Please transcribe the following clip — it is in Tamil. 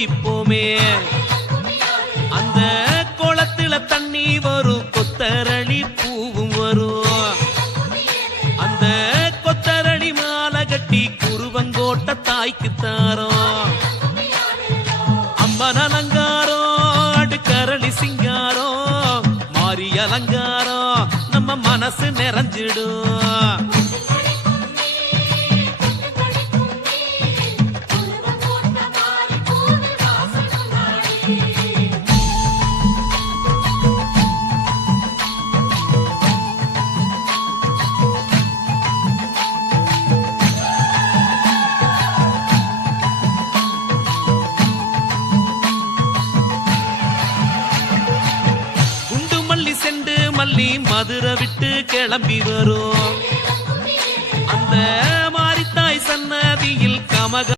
குடிப்போமே. அந்த குளத்துல தண்ணி வரும், கொத்தரளி பூவும் வரும். அந்த கொத்தரளி மாலை கட்டி குருவங்கோட்ட தாய்க்கு தாரோம். அம்மன் அலங்காரம், அடுக்கரளி சிங்காரம், மாறி அலங்காரம் நம்ம மனசு நிறைஞ்சிடும். மதுரை விட்டு கிளம்பி வரும். அந்த